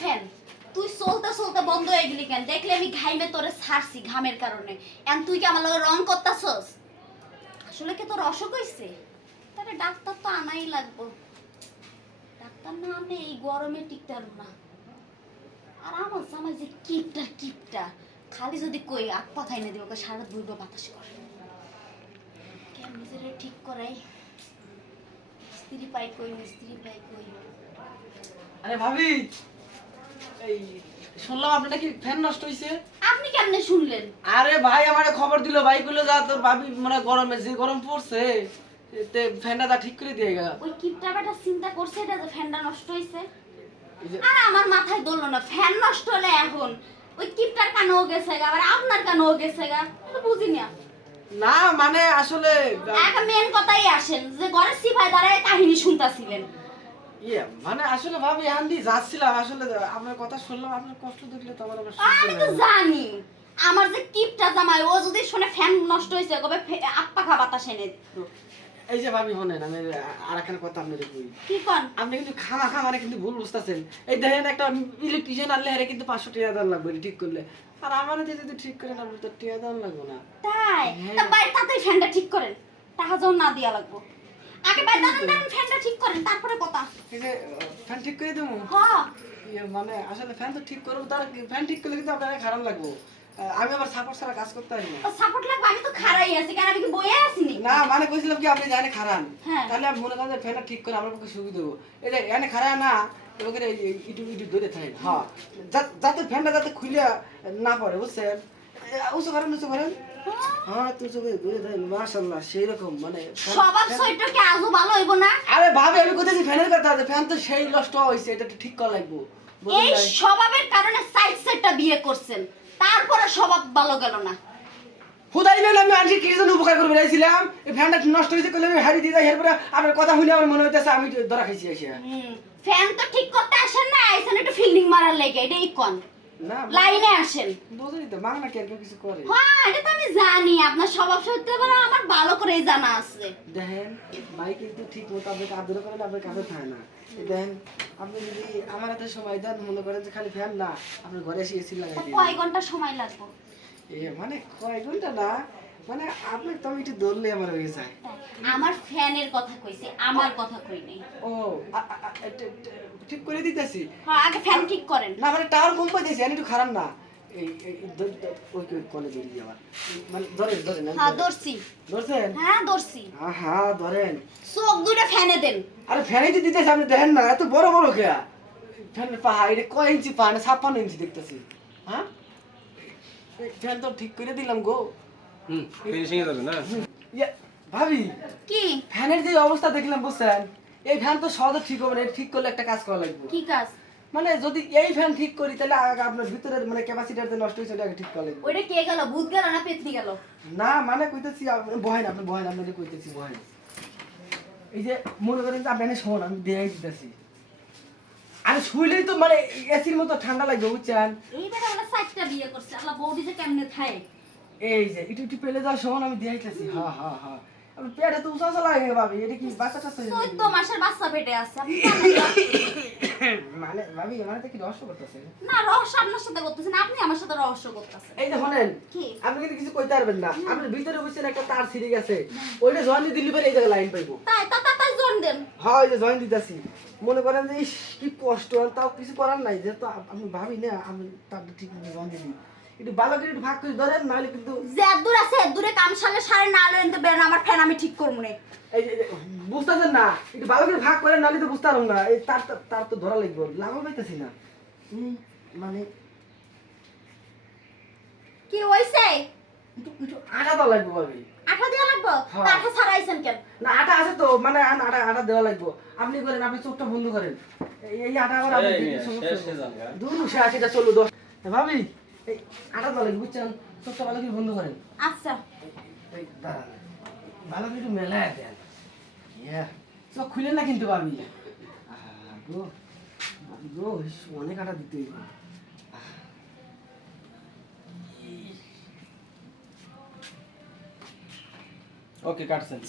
Fan তুই চলতে চলতে বন্ধ হয়ে গেলি কেন? দেখলে আমি ঘাইমে তোরে ছাড়ছি ঘামের কারণে। এখন তুই কি আমার লগে রং করতাছস? আসলে কি তোর অসুখ হইছে? তাহলে ডাক্তার তো আনাই লাগবো। ডাক্তার না আনলে এই গরমে টিকতে পারবো না। আর আমার জামাই যে কিপটা খালি যদি কই আগ পা খাইনে দিব সারা দুর্গ বাতাস করে। কেমন নিজেরে ঠিক করাই, মিস্ত্রি পাই কই, মিস্ত্রি পাই কই। আরে ভাবি, এই শুনলাম আপনার নাকি ফ্যান নষ্ট হইছে। আপনি কেমনে শুনলেন? আরে ভাই আমারে খবর দিল, ভাই কইলো যা তোর ভাবি মানে গরমে যে গরম পড়ছে তে ফ্যানটা তা ঠিক করে দিয়ে গা। ওই কিপটা বেটা চিন্তা করছে এটা যে ফ্যানটা নষ্ট হইছে। এই যে আর আমার মাথায় দললো না, ফ্যান নষ্ট হলে এখন ওই কিপটার কানেও গেছে গা, আবার আপনার কানেও গেছে গা। আমি বুঝি না। না মানে আসলে একটা মেন কথাই আসেন যে ঘরের সিপাই দাঁড়ায় কাহিনী শুনতাছিলেন। ইয়ে মানে আসলে ভাবি আন্দি যাচ্ছিলাম, আসলে আপনার কথা শুনলাম, আপনার কষ্ট দেখলে তো আমার আবার আমি তো জানি আমার যে কিপটা জামাই ও যদি শুনে ফ্যান নষ্ট হয়েছে কবে আপ্পাখা বাতাস এনে দিত। এই যে ভাবি শোনেন, আমি আর একটা কথা আপনাদের কই। কি কন? আপনি কিন্তু খামাখা মানে কিন্তু ভুল বুঝতেছেন। এই দেখেন একটা ইলেকট্রিশিয়ান আনলে হারে কিন্তু 500 টাকা দাম লাগবে ঠিক করলে, আর আমার যদি ঠিক করে না তো টাকা দাম লাগবে না। তাই হ্যাঁ। তা বাইরে তাতেই ফ্যানটা ঠিক করেন, টাকা যখন না দিয়া লাগবো। আগে বাইরে দাঁড়ান ফ্যানটা ঠিক করেন তারপরে কথা। এই যে ফ্যান ঠিক করে দেবো। হ্যাঁ মানে আসলে ফ্যান তো ঠিক করবো, তার ফ্যান ঠিক করলে কিন্তু আপনার খারাপ লাগবো। আমি আবার সাপোর্ট ছাড়া কাজ করতে পারি না। ও সাপোর্ট লাগবে, আমি তো খাড়াই আছি কেন, আমি কি বইয়ে আছিনি? না মানে কইছিলাম কি আপনি জানে খারান, হ্যাঁ। তাহলে আপনি মনে করেন যে ফ্যানটা ঠিক করে আমার পক্ষে সুবিধা দেবো। এই যে এনে খারা না ওখানে ইটু ইটু ধরে থাকেন, হ্যাঁ যাতে ফ্যানটা যাতে খুলে না পড়ে, বুঝছেন? উঁচু করেন উঁচু করেন, হ্যাঁ তুই চোখে ধরে থাকেন, মাশাআল্লাহ সেই রকম মানে স্বভাব চরিত্র কি আজও ভালো হইব না? আরে ভাবি আমি কোথায় ফ্যানের কথা আছে, ফ্যান তো সেই নষ্ট হয়েছে, এটা একটু ঠিক করা লাগবো। এই স্বভাবের কারণে সাইডটা বিয়ে করছেন, তারপরে স্বভাব ভালো গেল না। হুদাই বেন আমি আজকে কি জন্য উপকার করে বেড়াইছিলাম, এই ফ্যানটা নষ্ট হয়েছে কইলে আমি হারি দিয়ে যাই, এরপরে আপনার কথা শুনে আমার মনে হইতেছে আমি ধরা খাইছি এসে। ফ্যান তো ঠিক করতে আসেন না, আইছেন একটু ফিল্ডিং মারার লেগে, এটাই কোন না লাইনে আসেন। বুঝলি তো মাংনা কি আর কেউ কিছু করে। হ্যাঁ এটা তো আমি জানি, আপনার স্বভাব চরিত্র আমার ভালো করেই জানা আছে। দেখেন ভাই কিন্তু ঠিক মতো আপনাকে আদর করেন, আপনার কাছে থাকে না। দেখেন আপনি যদি আমার হাতে সময় দেন, মনে করেন যে খালি ফ্যান না আপনার ঘরে এসে এসি লাগাই দিন। কয় ঘন্টা সময় লাগবে? মানে কয় ঘন্টা না, মানে আপনার তো আমি একটু ধরলে আমার হয়ে যায়। আমার ফ্যানের কথা কইছি, আমার কথা কই নাই। ও ঠিক করে দিতেছি। হ্যাঁ আগে ফ্যান ঠিক করেন। না মানে টাওয়ার কম পাইতেছি, আমি একটু খারাপ না। এই ওই কলে ধরি যাবার মানে ধরেন ধরেন। হ্যাঁ ধরছি। ধরছেন? হ্যাঁ ধরছি। হ্যাঁ ধরেন। চোখ দুটো ফ্যানে দেন। আরে ফ্যানই তো দিতেছি, আপনি দেখেন না এত বড় বড় খেয়া ফ্যানের পাহা, এটা কয় ইঞ্চি পা না 56 ইঞ্চি দেখতেছি। হ্যাঁ ফ্যান তো ঠিক করে দিলাম গো। ফিনিশিং এ যাবে না? ইয়ে, ভাবি কি ফ্যানের যে অবস্থা দেখলাম বুঝছেন, এই ফ্যান তো সহজে ঠিক হবে না, এটা ঠিক করলে একটা কাজ করা লাগবে। কি কাজ? মানে যদি এই ফ্যান ঠিক করি তাহলে আগে আপনার ভিতরের মানে ক্যাপাসিটার যে নষ্ট হয়েছে ওটা ঠিক করা লাগবে। ওইটা কে গেল, ভূত গেল না পেতনি গেল? না মানে কইতেছি বহেন, আপনি বহেন, আপনাকে কইতেছি বহেন। এই যে মনে করেন যে আপনি শোন আমি দেখাই দিতেছি, আরে শুইলেই তো মানে এসির মতো ঠান্ডা লাগবে বুঝছেন। এই বেটা বলে সাইডটা বিয়ে করছে, আল্লাহ বৌদি যে কেমনে থাকে। এই যে একটু একটু পেলে যাওয়ার সময় আমি দেখাইতেছি, হ্যাঁ হ্যাঁ হ্যাঁ আপনি পেটে তো উঁচা লাগে ভাবি, এটা কি বাচ্চা টাচ্চা? 14 মাসের বাচ্চা পেটে আছে, আপনি জানেন না? মানে ভাবি আমার তো কি রহস্য করতেছে না রহস্য আপনার সাথে করতেছেন, আপনি আমার সাথে রহস্য করতেছেন। এই যে শোনেন, কি? আপনি কিন্তু কিছু কইতে পারবেন না, আপনার ভিতরে বুঝছেন একটা তার ছিঁড়ে গেছে, ওইটা জয়েন দিল্লি পরে এই জায়গায় লাইন পাইবো। তাই তাই জোন দেন। হ্যাঁ ওই যে জয়েন দিতেছি, মনে করেন যে ইস কি কষ্ট, তাও কিছু করার নাই, যেহেতু আপনি ভাবি না আমি তার ঠিক মতো জয়েন দিই, একটু ভালো করে একটু ভাগ করে ধরেন, নাহলে কিন্তু যে দূর আছে দূরে কাম সারে না লইন তো বের আমার ফ্যান আমি ঠিক করব না। এই যে বুঝতেছেন না, একটু ভালো করে ভাগ করেন, নাহলে তো বুঝতে পারুন না, এই তার তার তো ধরা লাগবে, লাভ পাইতেছি না। মানে কি হইছে? একটু একটু আটা দেওয়া লাগবে ভাবি। আঠা দেওয়া লাগবে? হ্যাঁ। তা আঠা ছাড়াইছেন কেন? না আটা আছে তো, মানে আটা আটা দেওয়া লাগবে। আপনি করেন, আপনি চোখটা বন্ধ করেন, এই আটা আবার আপনি দূর শেষ, এটা চলো 10 ভাবি এই আটা দেওয়া লাগবে বুঝছেন, চোখটা ভালো করে বন্ধ করেন। আচ্ছা এই দাঁড়ান, ভালো করে একটু মেলায় দেন, চোখ খুলেন না কিন্তু ভাবি। গো ভাবি গো অনেক আটা দিতে হইব। ওকে কাটছেন।